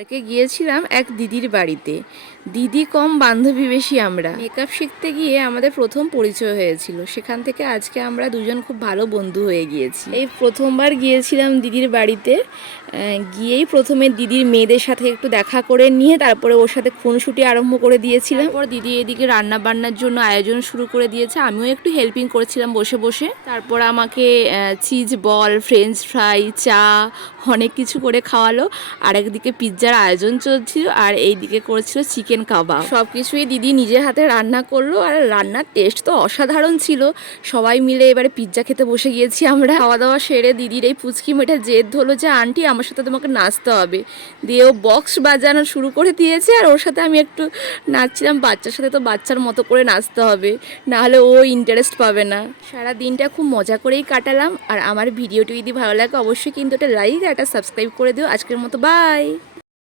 কালকে গিয়েছিলাম এক দিদির বাড়িতে। দিদি কম বান্ধবী বেশি। আমরা মেকআপ শিখতে গিয়ে আমাদের প্রথম পরিচয় হয়েছিল। সেখান থেকে আজকে আমরা দুজন খুব ভালো বন্ধু হয়ে গিয়েছি। এই প্রথমবার গিয়েছিলাম দিদির বাড়িতে। গিয়েই প্রথমে দিদির মেয়েদের সাথে একটু দেখা করে নিয়ে তারপরে ওর সাথে খুনসুটি আরম্ভ করে দিয়েছিলাম। তারপর দিদি এদিকে রান্না বান্নার জন্য আয়োজন শুরু করে দিয়েছে। আমিও একটু হেল্পিং করেছিলাম বসে বসে। তারপর আমাকে চিজ বল, ফ্রেঞ্চ ফ্রাই, চা অনেক কিছু করে খাওয়ালো। আর একদিকে পিৎজার আয়োজন চলছিল আর এইদিকে করেছিল চিকেন কাবাব। সব কিছুই দিদি নিজের হাতে রান্না করলো আর রান্নার টেস্ট তো অসাধারণ ছিল। সবাই মিলে এবারে পিৎজা খেতে বসে গিয়েছি আমরা। খাওয়া দাওয়া সেরে দিদির এই পুচকি মেয়েটা জেদ ধরলো যে আন্টি আমার সাথে তোমাকে নাচতে হবে। দিয়ে ও বক্স বাজানো শুরু করে দিয়েছে আর ওর সাথে আমি একটু নাচছিলাম। বাচ্চার সাথে তো বাচ্চার মতো করে নাচতে হবে, না হলে ও ইন্টারেস্ট পাবে না। সারা দিনটা খুব মজা করেই কাটালাম। আর আমার ভিডিওটি যদি ভালো লাগে অবশ্যই কিন্তু একটা লাইক আর একটা সাবস্ক্রাইব করে দিও। আজকের মতো বাই।